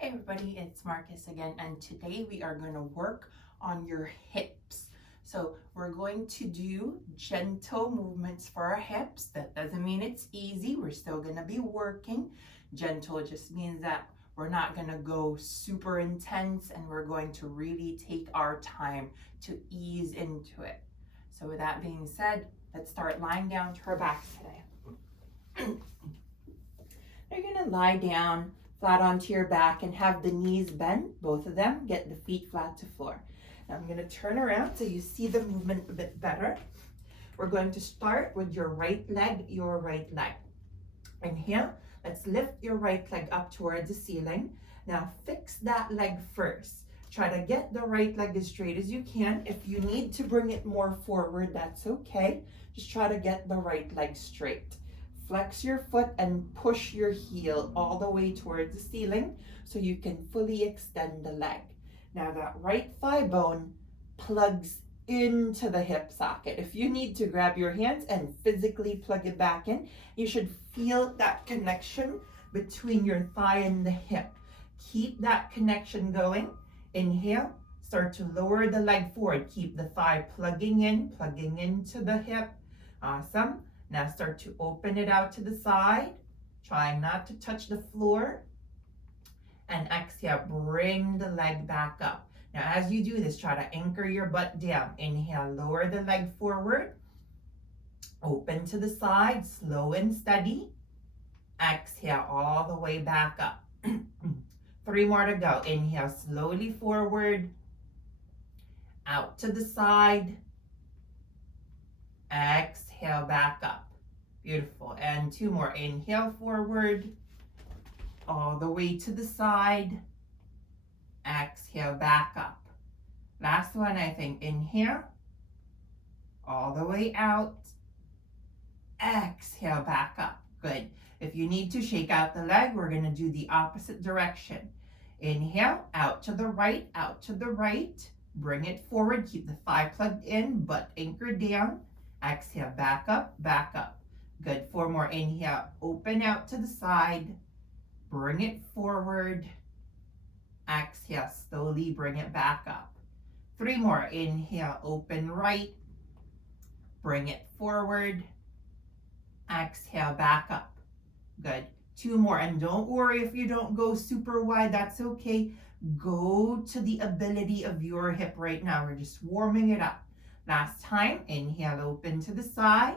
Hey everybody, it's Marcus again, and today we are going to work on your hips. So we're going to do gentle movements for our hips. That doesn't mean it's easy. We're still going to be working. Gentle just means that we're not going to go super intense, and we're going to really take our time to ease into it. So with that being said, let's start lying down to our backs today. You're going to lie down flat onto your back and have the knees bent, both of them, get the feet flat to floor. Now I'm going to turn around so you see the movement a bit better. We're going to start with your right leg. Inhale, let's lift your right leg up towards the ceiling. Now fix that leg first. Try to get the right leg as straight as you can. If you need to bring it more forward, that's okay. Just try to get the right leg straight. Flex your foot and push your heel all the way towards the ceiling so you can fully extend the leg. Now that right thigh bone plugs into the hip socket. If you need to grab your hands and physically plug it back in, you should feel that connection between your thigh and the hip. Keep that connection going. Inhale, start to lower the leg forward. Keep the thigh plugging into the hip. Awesome. Now start to open it out to the side, trying not to touch the floor. And exhale, bring the leg back up. Now as you do this, try to anchor your butt down. Inhale, lower the leg forward. Open to the side, slow and steady. Exhale, all the way back up. 3 more to go. Inhale, slowly forward. Out to the side. Exhale, back up. Beautiful. And 2 more. Inhale, forward. All the way to the side. Exhale, back up. Last one, I think. Inhale. All the way out. Exhale, back up. Good. If you need to shake out the leg, we're going to do the opposite direction. Inhale, out to the right, out to the right. Bring it forward. Keep the thigh plugged in, butt anchored down. Exhale, back up, back up. Good. 4 more. Inhale, open out to the side. Bring it forward. Exhale, slowly bring it back up. 3 more. Inhale, open right. Bring it forward. Exhale, back up. Good. 2 more. And don't worry if you don't go super wide. That's okay. Go to the ability of your hip right now. We're just warming it up. Last time, inhale, open to the side,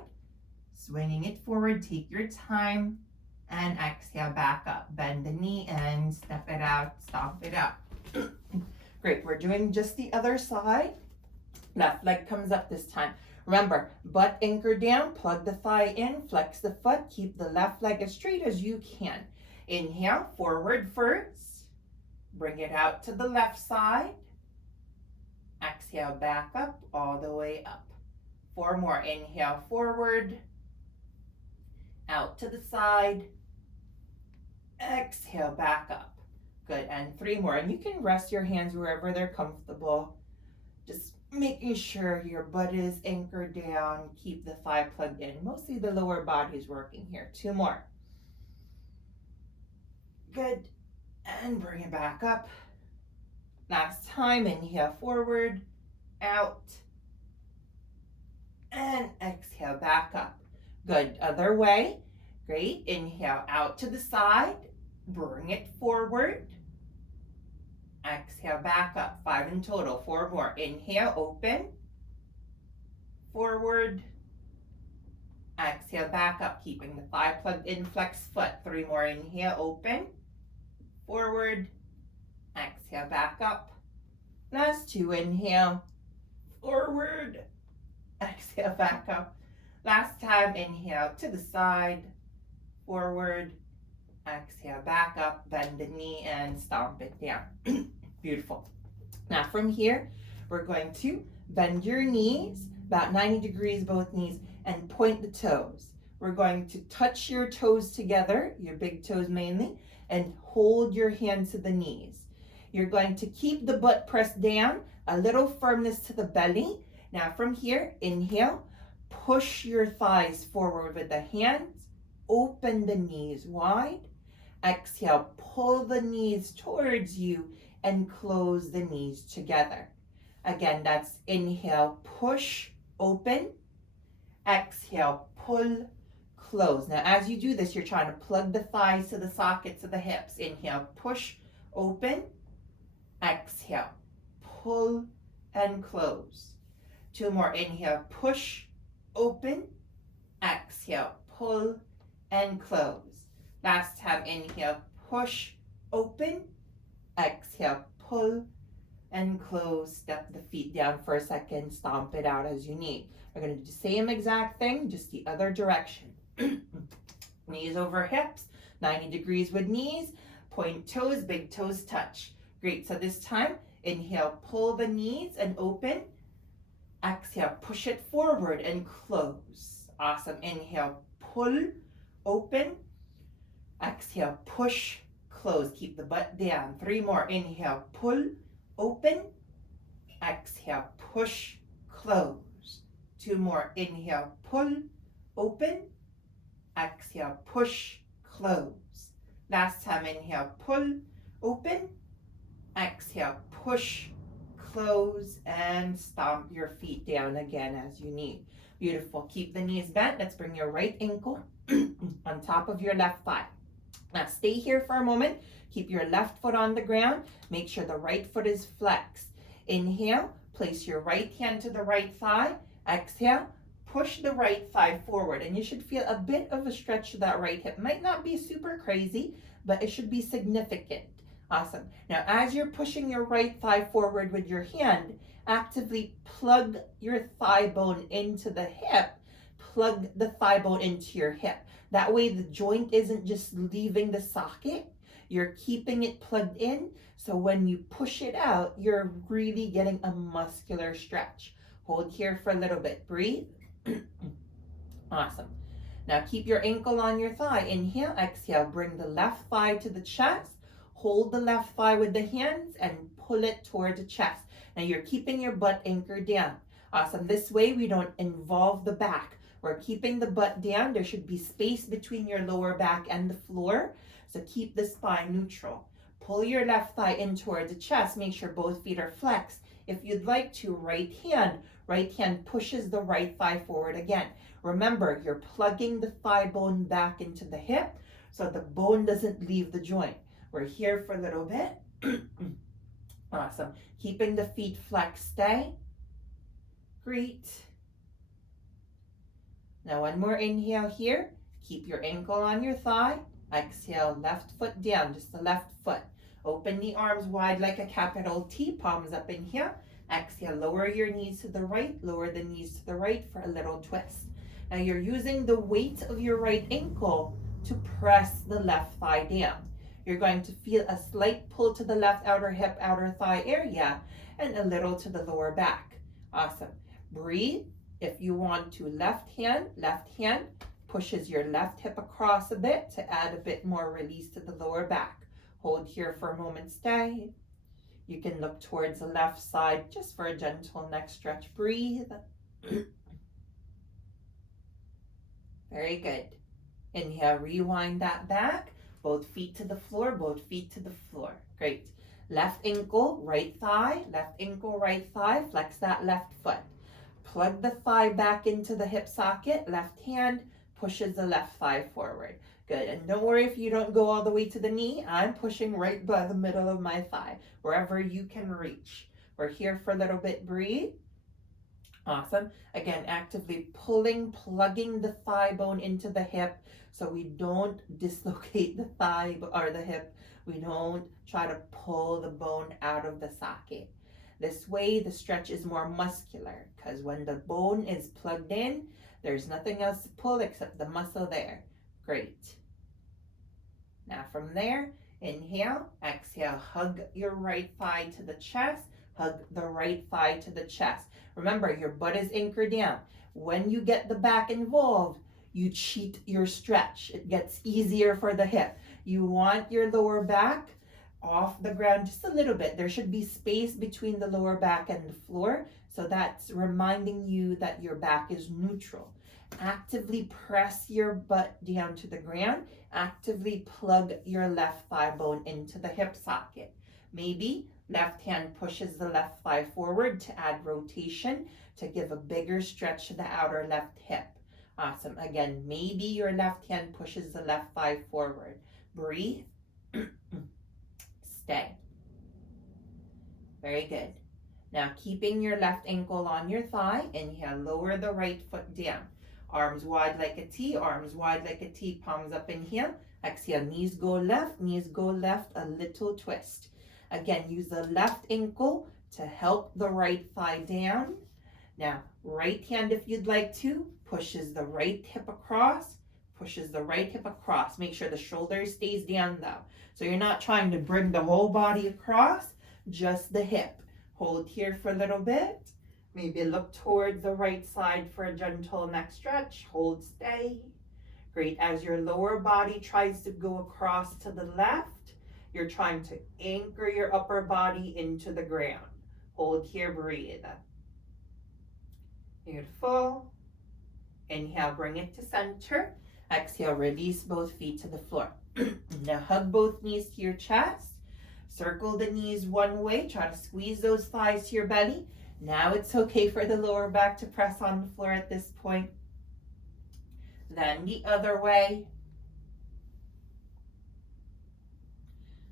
swinging it forward, take your time, and exhale, back up. Bend the knee and step it out, stomp it out. Great, we're doing just the other side. Left leg comes up this time. Remember, butt anchored down, plug the thigh in, flex the foot, keep the left leg as straight as you can. Inhale, forward first, bring it out to the left side. Exhale, back up, all the way up. 4 more. Inhale, forward, out to the side. Exhale, back up. Good. And 3 more. And you can rest your hands wherever they're comfortable. Just making sure your butt is anchored down. Keep the thigh plugged in. Mostly the lower body is working here. 2 more. Good. And bring it back up. Last time, inhale forward, out, and exhale, back up. Good, other way. Great, inhale out to the side, bring it forward, exhale, back up. 5 in total, 4 more. Inhale, open, forward, exhale, back up, keeping the thigh plugged in, flex foot. 3 more. Inhale, open, forward, exhale, back up. Last 2, inhale, forward, exhale, back up. Last time, inhale to the side, forward, exhale, back up, bend the knee and stomp it down. Beautiful. Now from here, we're going to bend your knees, about 90 degrees, both knees, and point the toes. We're going to touch your toes together, your big toes mainly, and hold your hands to the knees. You're going to keep the butt pressed down, a little firmness to the belly. Now from here, inhale, push your thighs forward with the hands, open the knees wide. Exhale, pull the knees towards you and close the knees together. Again, that's inhale, push, open. Exhale, pull, close. Now, as you do this, you're trying to plug the thighs to the sockets of the hips. Inhale, push, open. Exhale, pull, and close. 2 more. Inhale, push, open. Exhale, pull, and close. Last time. Inhale, push, open. Exhale, pull, and close. Step the feet down for a second. Stomp it out as you need. We're going to do the same exact thing, just the other direction. Knees over hips, 90 degrees with knees. Point toes, big toes touch. Great. So this time, inhale, pull the knees and open. Exhale, push it forward and close. Awesome. Inhale, pull, open. Exhale, push, close. Keep the butt down. 3 more. Inhale, pull, open. Exhale, push, close. 2 more. Inhale, pull, open. Exhale, push, close. Last time. Inhale, pull, open. Exhale, push, close, and stomp your feet down again as you need. Beautiful. Keep the knees bent. Let's bring your right ankle on top of your left thigh. Now stay here for a moment. Keep your left foot on the ground. Make sure the right foot is flexed. Inhale, place your right hand to the right thigh. Exhale, push the right thigh forward. And you should feel a bit of a stretch to that right hip. Might not be super crazy, but it should be significant. Awesome. Now, as you're pushing your right thigh forward with your hand, actively plug your thigh bone into the hip. Plug the thigh bone into your hip. That way the joint isn't just leaving the socket. You're keeping it plugged in. So when you push it out, you're really getting a muscular stretch. Hold here for a little bit. Breathe. Awesome. Now keep your ankle on your thigh. Inhale, exhale. Bring the left thigh to the chest. Hold the left thigh with the hands and pull it towards the chest. Now you're keeping your butt anchored down. Awesome. This way we don't involve the back. We're keeping the butt down. There should be space between your lower back and the floor. So keep the spine neutral. Pull your left thigh in towards the chest. Make sure both feet are flexed. If you'd like to, right hand pushes the right thigh forward again. Remember, you're plugging the thigh bone back into the hip so the bone doesn't leave the joint. We're here for a little bit. Awesome. Keeping the feet flexed. Stay. Great. Now one more inhale here. Keep your ankle on your thigh. Exhale, left foot down, just the left foot. Open the arms wide like a capital T, palms up in here. Exhale, lower your knees to the right, lower the knees to the right for a little twist. Now you're using the weight of your right ankle to press the left thigh down. You're going to feel a slight pull to the left outer hip, outer thigh area, and a little to the lower back. Awesome. Breathe. If you want to, left hand pushes your left hip across a bit to add a bit more release to the lower back. Hold here for a moment. Stay. You can look towards the left side just for a gentle neck stretch. Breathe. Very good. Inhale, rewind that back. Both feet to the floor, both feet to the floor. Great. Left ankle, right thigh. Left ankle, right thigh. Flex that left foot. Plug the thigh back into the hip socket. Left hand pushes the left thigh forward. Good. And don't worry if you don't go all the way to the knee. I'm pushing right by the middle of my thigh, wherever you can reach. We're here for a little bit. Breathe. Awesome. Again, actively plugging the thigh bone into the hip so we don't dislocate the thigh or the hip. We don't try to pull the bone out of the socket. This way, the stretch is more muscular because when the bone is plugged in, there's nothing else to pull except the muscle there. Great. Now from there, inhale, exhale, hug your right thigh to the chest, hug the right thigh to the chest. Remember, your butt is anchored down. When you get the back involved, you cheat your stretch. It gets easier for the hip. You want your lower back off the ground just a little bit. There should be space between the lower back and the floor. So that's reminding you that your back is neutral. Actively press your butt down to the ground. Actively plug your left thigh bone into the hip socket. Maybe left hand pushes the left thigh forward to add rotation to give a bigger stretch to the outer left hip. Awesome. Again, maybe your left hand pushes the left thigh forward. Breathe. Stay. Very good. Now, keeping your left ankle on your thigh, inhale, lower the right foot down. Arms wide like a T, arms wide like a T, palms up, inhale. Exhale, knees go left, a little twist. Again, use the left ankle to help the right thigh down. Now, right hand, if you'd like to, pushes the right hip across, Make sure the shoulder stays down though. So you're not trying to bring the whole body across, just the hip. Hold here for a little bit. Maybe look towards the right side for a gentle neck stretch. Hold, stay. Great. As your lower body tries to go across to the left, you're trying to anchor your upper body into the ground. Hold here, breathe. Beautiful. Inhale, bring it to center. Exhale, release both feet to the floor. Now hug both knees to your chest. Circle the knees one way. Try to squeeze those thighs to your belly. Now it's okay for the lower back to press on the floor at this point. Then the other way.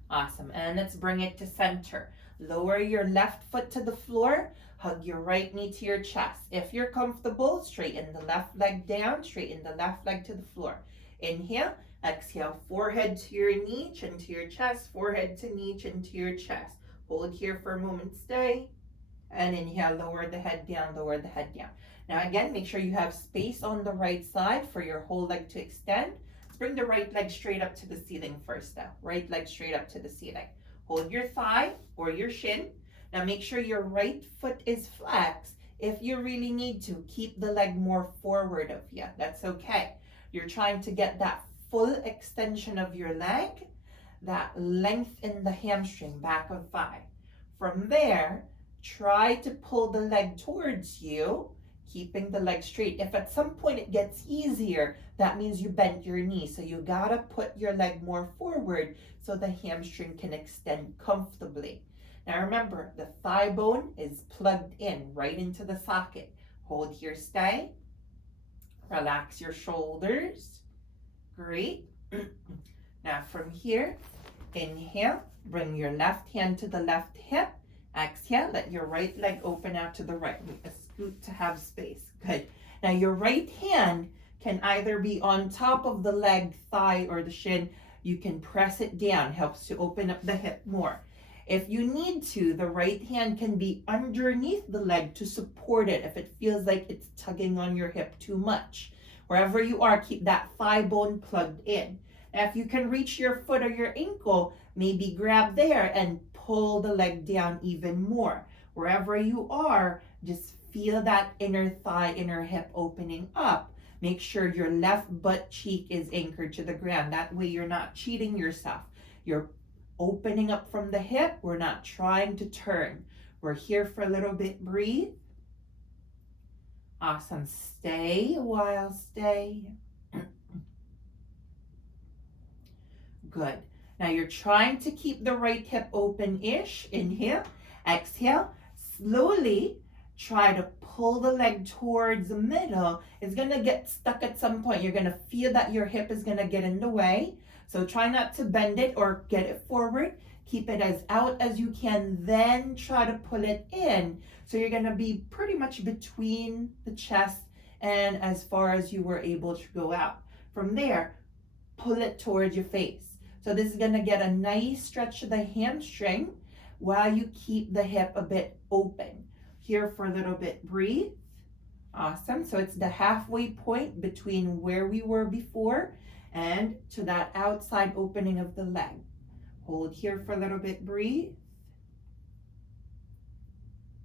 Awesome. And let's bring it to center. Lower your left foot to the floor. Hug your right knee to your chest. If you're comfortable, straighten the left leg down. Straighten the left leg to the floor. Inhale. Exhale, forehead to your knee, chin to your chest. Forehead to knee, chin to your chest. Hold here for a moment. Stay. And inhale, lower the head down, Now again, make sure you have space on the right side for your whole leg to extend. Let's bring the right leg straight up to the ceiling first though. Right leg straight up to the ceiling. Hold your thigh or your shin. Now make sure your right foot is flexed. If you really need to, keep the leg more forward of you. That's okay. You're trying to get that full extension of your leg, that length in the hamstring, back of thigh. From there, try to pull the leg towards you, keeping the leg straight. If at some point it gets easier, that means you bent your knee. So you gotta put your leg more forward so the hamstring can extend comfortably. Now remember, the thigh bone is plugged in right into the socket. Hold here, stay. Relax your shoulders. Great. Now from here, inhale, bring your left hand to the left hip. Exhale, let your right leg open out to the right. Scoot to have space. Good. Now your right hand can either be on top of the leg, thigh, or the shin. You can press it down, helps to open up the hip more. If you need to, the right hand can be underneath the leg to support it if it feels like it's tugging on your hip too much. Wherever you are, keep that thigh bone plugged in. Now, if you can reach your foot or your ankle, maybe grab there and pull the leg down even more. Wherever you are, just feel that inner thigh, inner hip opening up. Make sure your left butt cheek is anchored to the ground. That way you're not cheating yourself. You're opening up from the hip. We're not trying to turn. We're here for a little bit. Breathe. Awesome. Stay a while. Stay. Good. Now you're trying to keep the right hip open-ish. Inhale. Exhale. Slowly try to pull the leg towards the middle. It's going to get stuck at some point. You're going to feel that your hip is going to get in the way. So try not to bend it or get it forward. Keep it as out as you can, then try to pull it in. So you're going to be pretty much between the chest and as far as you were able to go out. From there, pull it towards your face. So this is going to get a nice stretch of the hamstring while you keep the hip a bit open. Here for a little bit, breathe. Awesome. So it's the halfway point between where we were before and to that outside opening of the leg. Hold here for a little bit, breathe.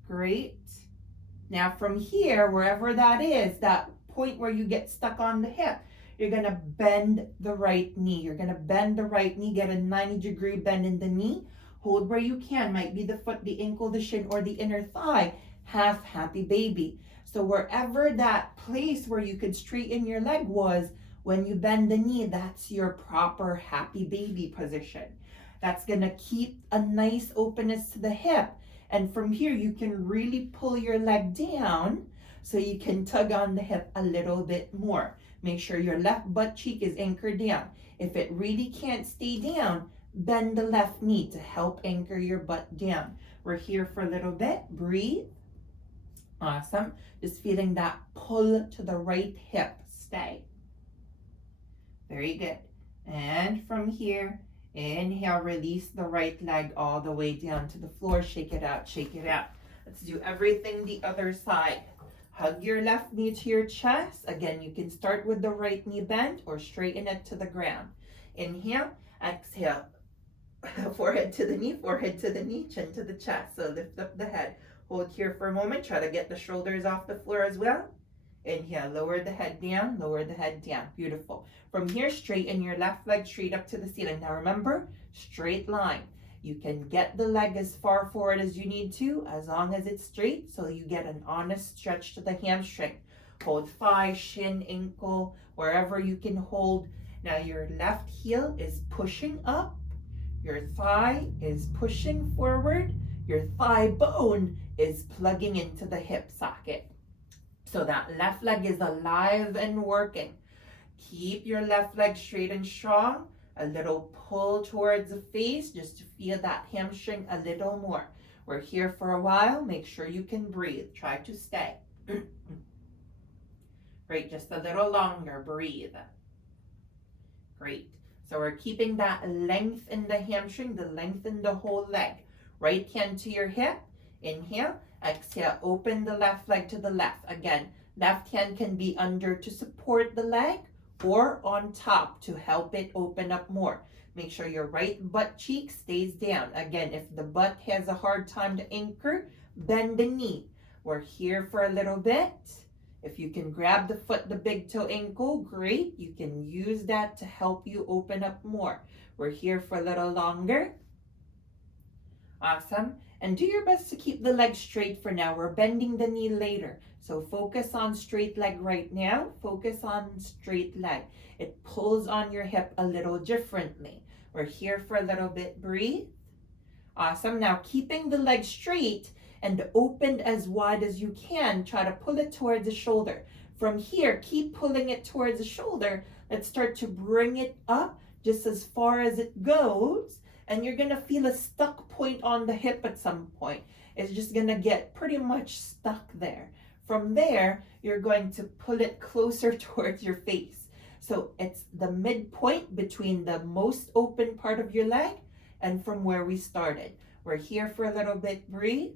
Great. Now from here, wherever that is, that point where you get stuck on the hip, you're going to bend the right knee. You're going to bend the right knee, get a 90-degree bend in the knee. Hold where you can. Might be the foot, the ankle, the shin, or the inner thigh. Half happy baby. So wherever that place where you could straighten your leg was, when you bend the knee, that's your proper happy baby position. That's gonna keep a nice openness to the hip. And from here, you can really pull your leg down so you can tug on the hip a little bit more. Make sure your left butt cheek is anchored down. If it really can't stay down, bend the left knee to help anchor your butt down. We're here for a little bit. Breathe. Awesome. Just feeling that pull to the right hip. Stay. Very good. And from here, inhale, release the right leg all the way down to the floor. Shake it out, shake it out. Let's do everything the other side. Hug your left knee to your chest. Again, you can start with the right knee bent or straighten it to the ground. Inhale, exhale. Forehead to the knee, chin to the chest. So lift up the head. Hold here for a moment. Try to get the shoulders off the floor as well. Inhale, lower the head down, lower the head down. Beautiful. From here, straighten your left leg straight up to the ceiling. Now remember, straight line. You can get the leg as far forward as you need to, as long as it's straight, so you get an honest stretch to the hamstring. Hold thigh, shin, ankle, wherever you can hold. Now your left heel is pushing up. Your thigh is pushing forward. Your thigh bone is plugging into the hip socket. So that left leg is alive and working. Keep your left leg straight and strong. A little pull towards the face just to feel that hamstring a little more. We're here for a while. Make sure you can breathe. Try to stay. Great, just a little longer. Breathe. Great. So we're keeping that length in the hamstring, the length in the whole leg. Right hand to your hip. Inhale. Exhale, open the left leg to the left. Again, left hand can be under to support the leg or on top to help it open up more. Make sure your right butt cheek stays down. Again, if the butt has a hard time to anchor, bend the knee. We're here for a little bit. If you can grab the foot, the big toe ankle, great. You can use that to help you open up more. We're here for a little longer. Awesome. And do your best to keep the leg straight for now. We're bending the knee later. So focus on straight leg right now. Focus on straight leg. It pulls on your hip a little differently. We're here for a little bit. Breathe. Awesome. Now keeping the leg straight and opened as wide as you can. Try to pull it towards the shoulder. From here, keep pulling it towards the shoulder. Let's start to bring it up just as far as it goes. And you're going to feel a stuck point on the hip at some point. It's just going to get pretty much stuck there. From there, you're going to pull it closer towards your face. So it's the midpoint between the most open part of your leg and from where we started. We're here for a little bit. Breathe.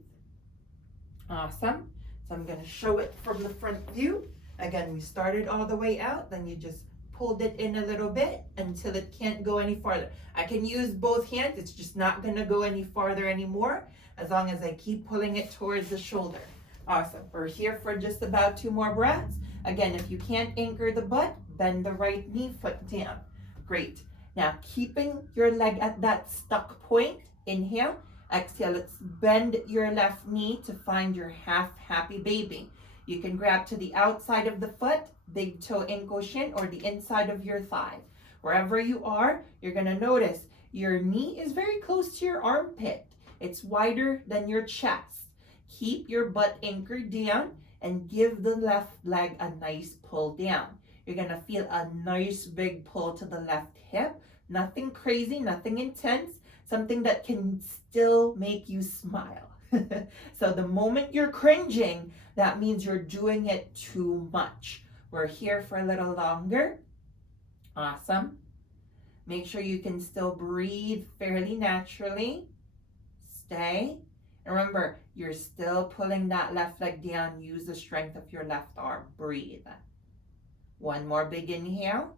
Awesome. So I'm going to show it from the front view. Again, we started all the way out. Then you just pulled it in a little bit until it can't go any farther. I can use both hands. It's just not going to go any farther anymore as long as I keep pulling it towards the shoulder. Awesome. We're here for just about 2 more breaths. Again, if you can't anchor the butt, bend the right knee, foot down. Great. Now, keeping your leg at that stuck point, inhale, exhale. Let's bend your left knee to find your half happy baby. You can grab to the outside of the foot, big toe, ankle, shin, or the inside of your thigh. Wherever you are, you're going to notice your knee is very close to your armpit. It's wider than your chest. Keep your butt anchored down and give the left leg a nice pull down. You're going to feel a nice big pull to the left hip. Nothing crazy, nothing intense, something that can still make you smile. So the moment you're cringing, that means you're doing it too much. We're here for a little longer. Awesome. Make sure you can still breathe fairly naturally. Stay. And remember, you're still pulling that left leg down. Use the strength of your left arm. Breathe. One more big inhale.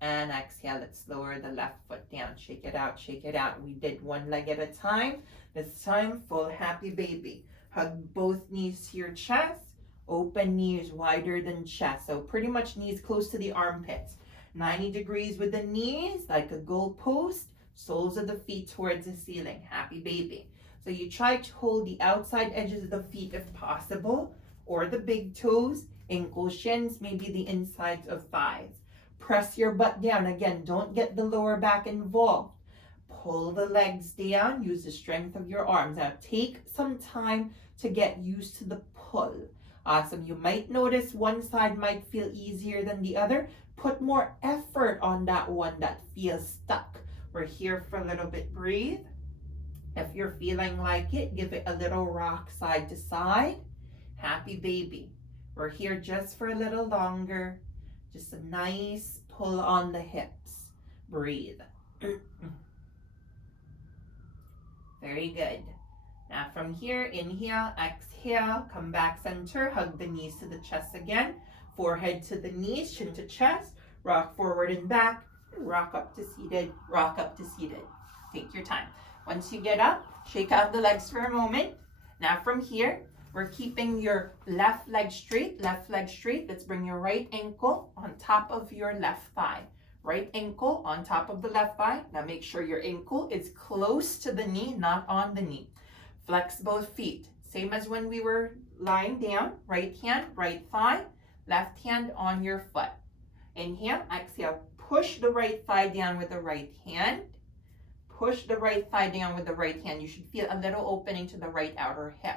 And exhale. Let's lower the left foot down. Shake it out, shake it out. We did one leg at a time. This time, full happy baby. Hug both knees to your chest. Open knees wider than chest. So pretty much knees close to the armpits. 90 degrees with the knees, like a goalpost. Soles of the feet towards the ceiling. Happy baby. So you try to hold the outside edges of the feet if possible. or the big toes, ankle, shins, maybe the insides of thighs. Press your butt down. Again, don't get the lower back involved. Pull the legs down. Use the strength of your arms. Now, take some time to get used to the pull. Awesome. You might notice one side might feel easier than the other. Put more effort on that one that feels stuck. We're here for a little bit. Breathe. If you're feeling like it, give it a little rock side to side. Happy baby. We're here just for a little longer. Just a nice pull on the hips. Breathe. Very good. Now from here, inhale, exhale, come back center, hug the knees to the chest again, forehead to the knees, chin to chest, rock forward and back, rock up to seated, rock up to seated. Take your time. Once you get up, shake out the legs for a moment. Now from here, we're keeping your left leg straight, left leg straight. Let's bring your right ankle on top of your left thigh. Right ankle on top of the left thigh. Now make sure your ankle is close to the knee, not on the knee. Flex both feet. Same as when we were lying down. Right hand, right thigh, left hand on your foot. Inhale, exhale. Push the right thigh down with the right hand. Push the right thigh down with the right hand. You should feel a little opening to the right outer hip.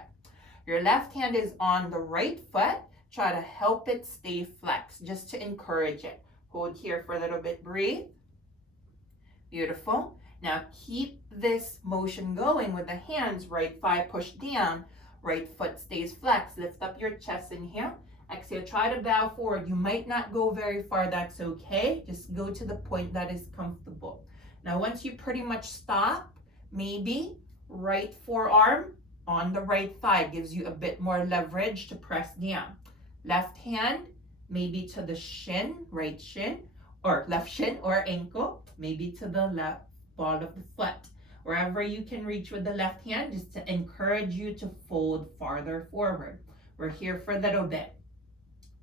Your left hand is on the right foot. Try to help it stay flexed, just to encourage it. Hold here for a little bit, breathe. Beautiful. Now keep this motion going with the hands, right thigh pushed down, right foot stays flexed. Lift up your chest, inhale. Exhale, try to bow forward. You might not go very far, that's okay. Just go to the point that is comfortable. Now once you pretty much stop, maybe right forearm on the right thigh gives you a bit more leverage to press down. Left hand, maybe to the shin, right shin, or left shin or ankle, maybe to the left ball of the foot. Wherever you can reach with the left hand, just to encourage you to fold farther forward. We're here for a little bit.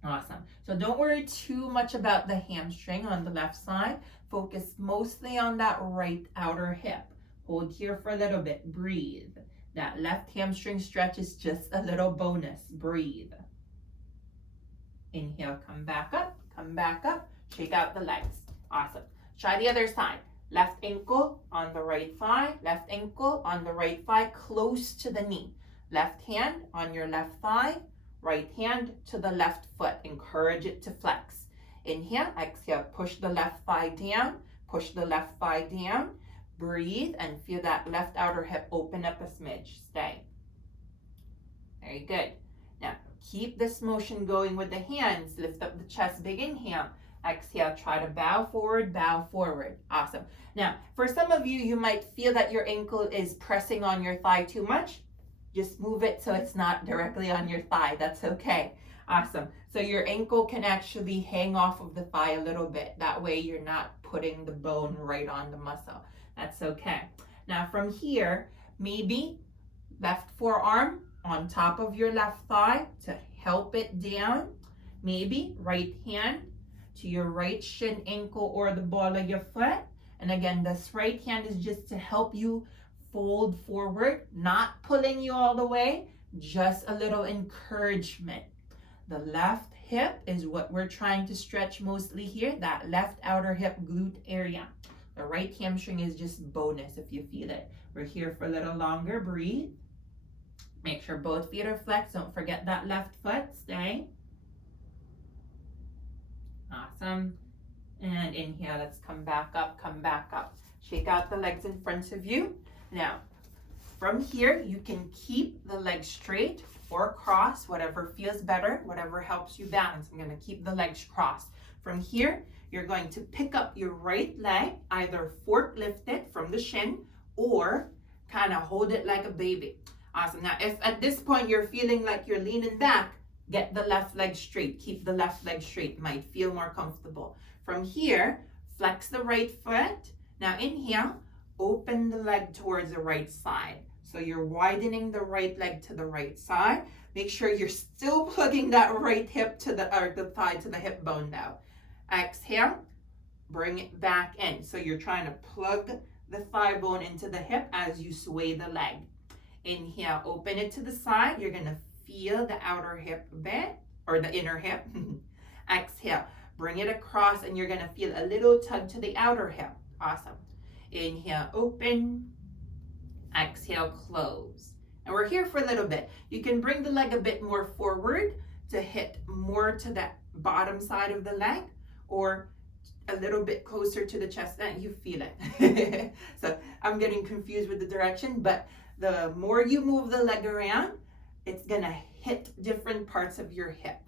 Awesome. So don't worry too much about the hamstring on the left side. Focus mostly on that right outer hip. Hold here for a little bit. Breathe. That left hamstring stretch is just a little bonus. Breathe. Inhale, come back up, shake out the legs. Awesome. Try the other side. Left ankle on the right thigh, left ankle on the right thigh, close to the knee. Left hand on your left thigh, right hand to the left foot. Encourage it to flex. Inhale, exhale, push the left thigh down, push the left thigh down. Breathe and feel that left outer hip open up a smidge. Stay. Very good. Now, keep this motion going with the hands. Lift up the chest, big inhale. Exhale, try to bow forward, bow forward. Awesome. Now, for some of you, you might feel that your ankle is pressing on your thigh too much. Just move it so it's not directly on your thigh. That's okay. Awesome. So your ankle can actually hang off of the thigh a little bit. That way you're not putting the bone right on the muscle. That's okay. Now from here, maybe left forearm on top of your left thigh to help it down. Maybe right hand to your right shin, ankle, or the ball of your foot. And again, this right hand is just to help you fold forward, not pulling you all the way, just a little encouragement. The left hip is what we're trying to stretch mostly here, that left outer hip glute area. The right hamstring is just bonus if you feel it. We're here for a little longer. Breathe. Make sure both feet are flexed. Don't forget that left foot. Stay. Awesome. And inhale. Let's come back up, come back up. Shake out the legs in front of you. Now, from here, you can keep the legs straight or cross, whatever feels better, whatever helps you balance. I'm going to keep the legs crossed. From here, you're going to pick up your right leg, either forklift it from the shin or kind of hold it like a baby. Awesome. Now, if at this point you're feeling like you're leaning back, get the left leg straight. Keep the left leg straight. Might feel more comfortable. From here, flex the right foot. Now inhale, open the leg towards the right side. So you're widening the right leg to the right side. Make sure you're still plugging that right hip to the thigh to the hip bone now. Exhale, bring it back in. So you're trying to plug the thigh bone into the hip as you sway the leg. Inhale, open it to the side. You're going to feel the outer hip a bit, or the inner hip. Exhale, bring it across, and you're gonna feel a little tug to the outer hip. Awesome. Inhale, open. Exhale, close. And we're here for a little bit. You can bring the leg a bit more forward to hit more to the bottom side of the leg, or a little bit closer to the chest. Now you feel it. So I'm getting confused with the direction, but the more you move the leg around, it's gonna hit different parts of your hip.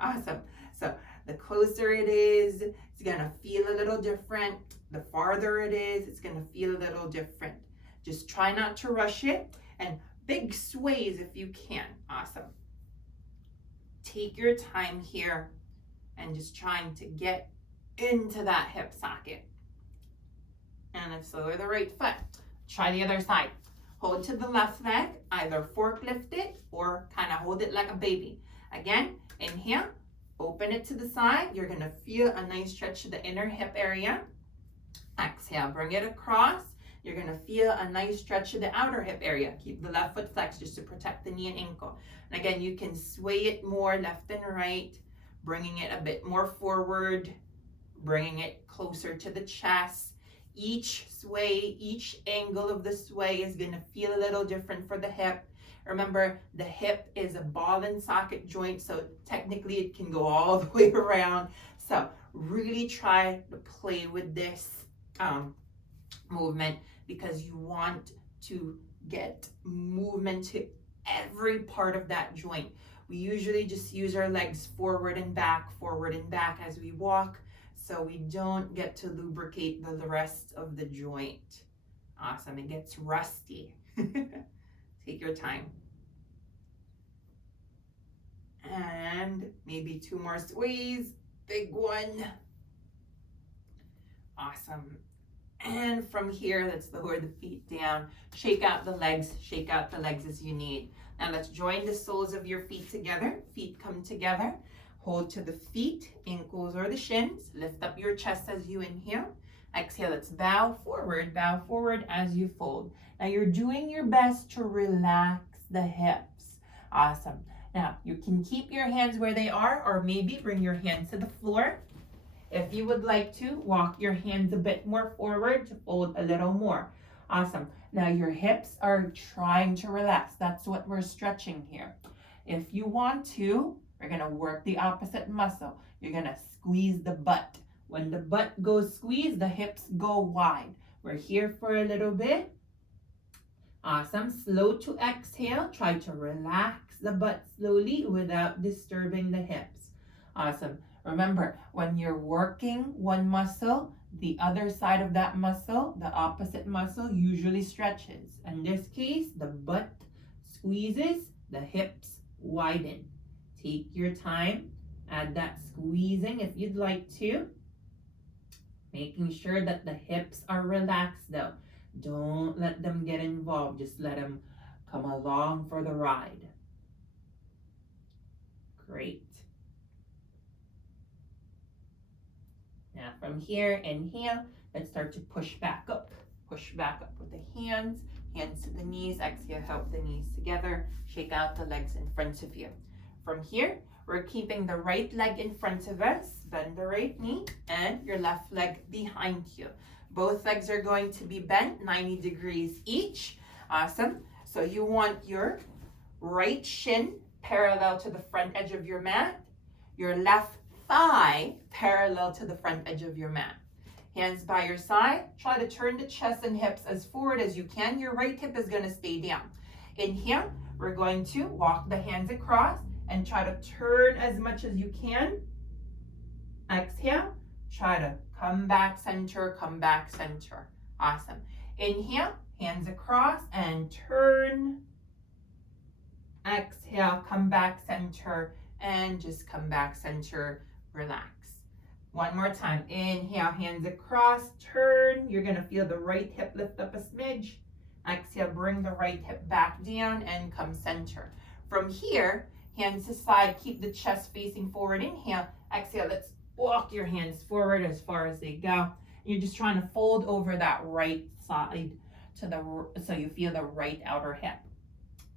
Awesome. So the closer it is, it's gonna feel a little different. The farther it is, it's gonna feel a little different. Just try not to rush it, and big sways if you can. Awesome. Take your time here and just trying to get into that hip socket. And if so, the right foot. Try the other side. Hold to the left leg, either forklift it or kind of hold it like a baby. Again, inhale, open it to the side. You're gonna feel a nice stretch to the inner hip area. Exhale, bring it across. You're gonna feel a nice stretch to the outer hip area. Keep the left foot flexed just to protect the knee and ankle. And again, you can sway it more left and right, bringing it a bit more forward, bringing it closer to the chest. Each sway, each angle of the sway is gonna feel a little different for the hip. Remember, the hip is a ball and socket joint, so technically it can go all the way around. So really try to play with this movement, because you want to get movement to every part of that joint. We usually just use our legs forward and back as we walk, so we don't get to lubricate the rest of the joint. Awesome, it gets rusty. Take your time. And maybe 2 more sways, big one. Awesome. And from here, let's lower the feet down. Shake out the legs as you need. Now let's join the soles of your feet together. Feet come together. Hold to the feet, ankles or the shins. Lift up your chest as you inhale. Exhale, let's bow forward as you fold. Now you're doing your best to relax the hips. Awesome. Now you can keep your hands where they are, or maybe bring your hands to the floor. If you would like to, walk your hands a bit more forward to fold a little more. Awesome. Now your hips are trying to relax. That's what we're stretching here. If you want to, we're gonna work the opposite muscle. You're gonna squeeze the butt. When the butt goes squeezed, the hips go wide. We're here for a little bit. Awesome. Slow to exhale. Try to relax the butt slowly without disturbing the hips. Awesome. Remember, when you're working one muscle, the other side of that muscle, the opposite muscle, usually stretches. In this case, the butt squeezes, the hips widen. Take your time. Add that squeezing if you'd like to. Making sure that the hips are relaxed though. Don't let them get involved. Just let them come along for the ride. Great. Now from here, inhale, let's start to push back up. Push back up with the hands to the knees. Exhale, help the knees together. Shake out the legs in front of you. From here, we're keeping the right leg in front of us. Bend the right knee and your left leg behind you. Both legs are going to be bent 90 degrees each. Awesome. So you want your right shin parallel to the front edge of your mat, your left thigh parallel to the front edge of your mat. Hands by your side. Try to turn the chest and hips as forward as you can. Your right hip is going to stay down. Inhale, we're going to walk the hands across and try to turn as much as you can. Exhale, try to come back center, come back center. Awesome. Inhale, hands across and turn. Exhale, come back center and just come back center, relax. One more time. Inhale, hands across, turn. You're going to feel the right hip lift up a smidge. Exhale, bring the right hip back down and come center. From here, hands to side, keep the chest facing forward. Inhale, exhale, let's walk your hands forward as far as they go. You're just trying to fold over that right side to the, so you feel the right outer hip.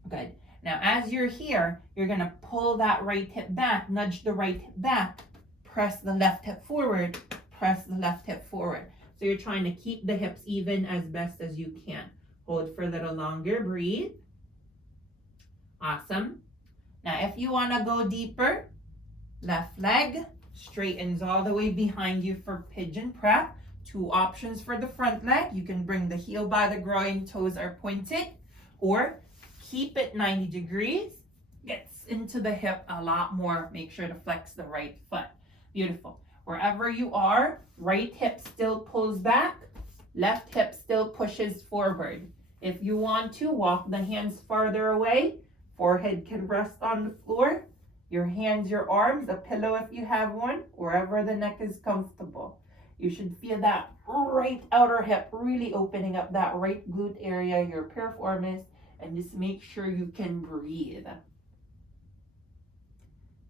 Good. Now, as you're here, you're gonna pull that right hip back, nudge the right hip back, press the left hip forward, press the left hip forward. So you're trying to keep the hips even as best as you can. Hold for a little longer, breathe. Awesome. Now, if you wanna go deeper, left leg straightens all the way behind you for pigeon prep. Two options for the front leg. You can bring the heel by the groin, toes are pointed, or keep it 90 degrees. Gets into the hip a lot more. Make sure to flex the right foot. Beautiful. Wherever you are, right hip still pulls back, left hip still pushes forward. If you want to, walk the hands farther away. Forehead can rest on the floor. Your hands, your arms, a pillow if you have one, wherever the neck is comfortable. You should feel that right outer hip really opening up that right glute area, your piriformis, and just make sure you can breathe.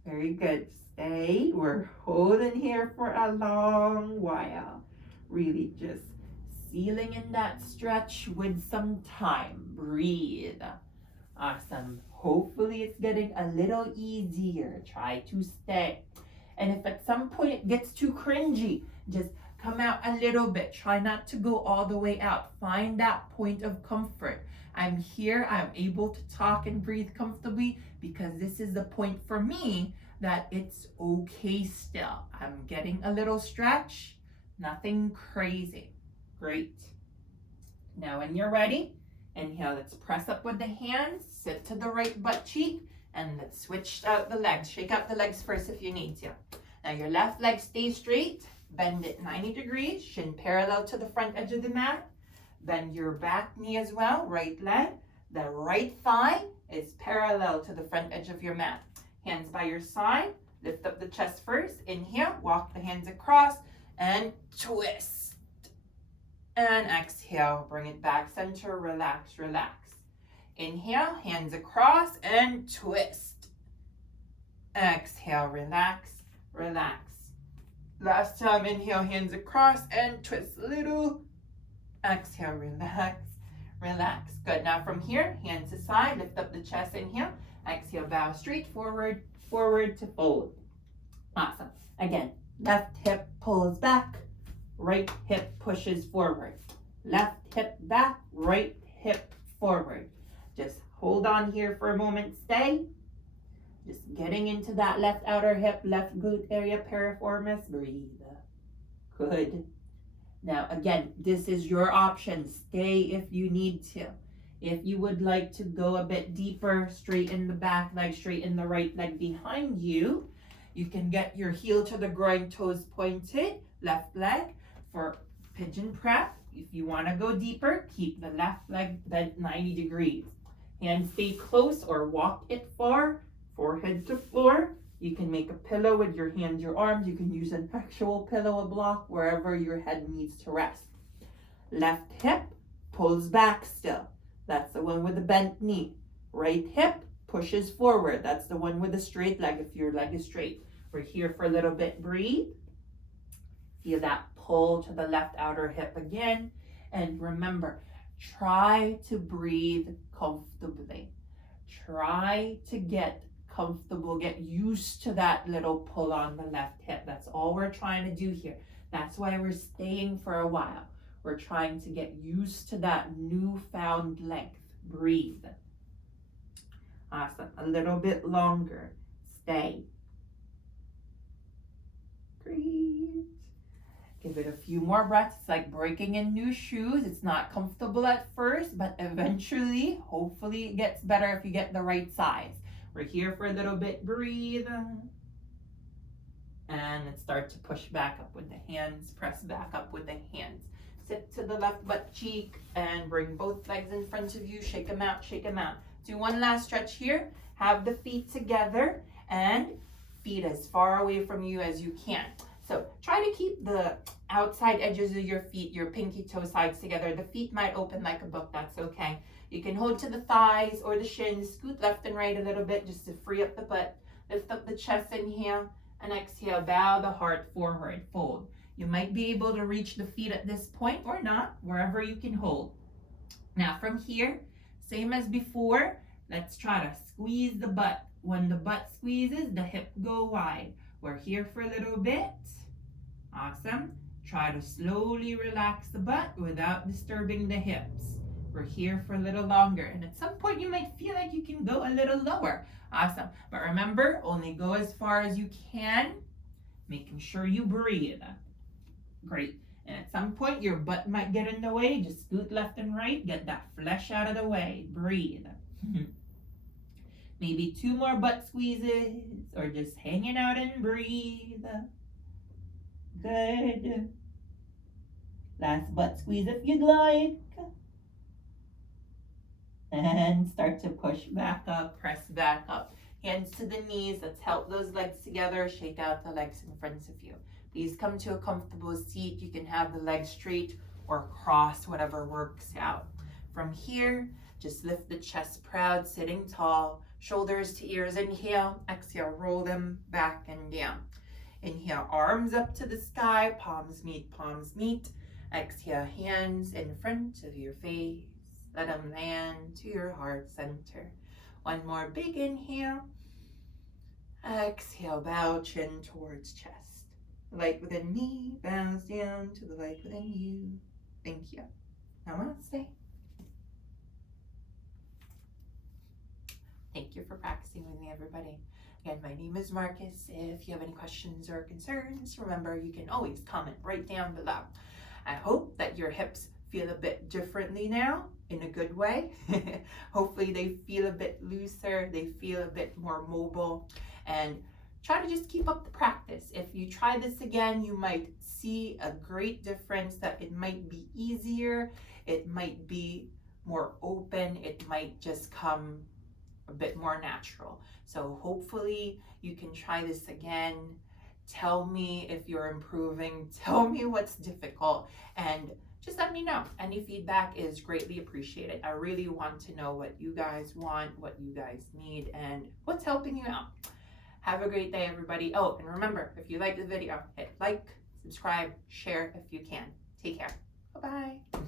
Very good. Stay. We're holding here for a long while. Really just sealing in that stretch with some time. Breathe. Awesome. Hopefully it's getting a little easier. Try to stay. And if at some point it gets too cringy, just come out a little bit. Try not to go all the way out. Find that point of comfort. I'm here. I'm able to talk and breathe comfortably because this is the point for me that it's okay still. I'm getting a little stretch. Nothing crazy. Great. Now when you're ready, inhale, let's press up with the hands, sit to the right butt cheek, and let's switch out the legs. Shake out the legs first if you need to. Now your left leg stays straight, bend it 90 degrees, shin parallel to the front edge of the mat. Bend your back knee as well, right leg. The right thigh is parallel to the front edge of your mat. Hands by your side, lift up the chest first. Inhale, walk the hands across and twist. And exhale, bring it back center, relax, relax. Inhale, hands across and twist. Exhale, relax, relax. Last time, inhale, hands across and twist a little. Exhale, relax, relax. Good. Now from here, hands to side, lift up the chest, inhale. Exhale, bow straight forward, forward to fold. Awesome. Again, left hip pulls back, right hip pushes forward. Left hip back, right hip forward. Just hold on here for a moment, stay. Just getting into that left outer hip, left glute area, piriformis, breathe. Good. Now again, this is your option. Stay if you need to. If you would like to go a bit deeper, straighten the back leg, straighten the right leg behind you, you can get your heel to the groin, toes pointed, left leg for pigeon prep. If you want to go deeper, keep the left leg bent 90 degrees. Hands stay close or walk it far, forehead to floor. You can make a pillow with your hands, your arms. You can use an actual pillow, a block, wherever your head needs to rest. Left hip pulls back still. That's the one with the bent knee. Right hip pushes forward. That's the one with the straight leg if your leg is straight. We're here for a little bit. Breathe. Feel that pull to the left outer hip again. And remember, try to breathe comfortably. Try to get comfortable, get used to that little pull on the left hip. That's all we're trying to do here. That's why we're staying for a while. We're trying to get used to that newfound length. Breathe. Awesome. A little bit longer. Stay. Breathe. Give it a few more breaths. It's like breaking in new shoes. It's not comfortable at first, but eventually, hopefully it gets better if you get the right size. We're here for a little bit. Breathe. And let's start to push back up with the hands. Press back up with the hands. Sit to the left butt cheek and bring both legs in front of you. Shake them out, shake them out. Do one last stretch here. Have the feet together and feet as far away from you as you can. So try to keep the outside edges of your feet, your pinky toe sides together. The feet might open like a book, that's okay. You can hold to the thighs or the shins, scoot left and right a little bit just to free up the butt. Lift up the chest, inhale, and exhale, bow the heart forward, fold. You might be able to reach the feet at this point or not, wherever you can hold. Now from here, same as before, Let's try to squeeze the butt. When the butt squeezes, the hip go wide. We're here for a little bit. Awesome. Try to slowly relax the butt without disturbing the hips. We're here for a little longer. And at some point you might feel like you can go a little lower. Awesome. But remember, only go as far as you can, making sure you breathe. Great. And at some point your butt might get in the way. Just scoot left and right. Get that flesh out of the way. Breathe. Maybe 2 more butt squeezes or just hanging out and breathe. Good. Last butt squeeze if you'd like. And start to push back up, press back up. Hands to the knees. Let's help those legs together. Shake out the legs in front of you. Please come to a comfortable seat. You can have the legs straight or cross, whatever works out. From here, just lift the chest proud, sitting tall. Shoulders to ears. Inhale. Exhale. Roll them back and down. Inhale. Arms up to the sky. Palms meet. Palms meet. Exhale. Hands in front of your face. Let them land to your heart center. One more big inhale. Exhale. Bow chin towards chest. The light within me bows down to the light within you. Thank you. Namaste. Thank you for practicing with me, everybody. Again, my name is Marcus. If you have any questions or concerns, remember you can always comment right down below. I hope that your hips feel a bit differently now, in a good way. Hopefully they feel a bit looser, they feel a bit more mobile, and try to just keep up the practice. If you try this again, you might see a great difference, that it might be easier, it might be more open, it might just come a bit more natural. So hopefully you can try this again. Tell me if you're improving, tell me what's difficult, and just let me know. Any feedback is greatly appreciated. I really want to know what you guys want, what you guys need, and what's helping you out. Have a great day, everybody. Oh, and remember, if you like the video, hit like, subscribe, share if you can. Take care. Bye-bye.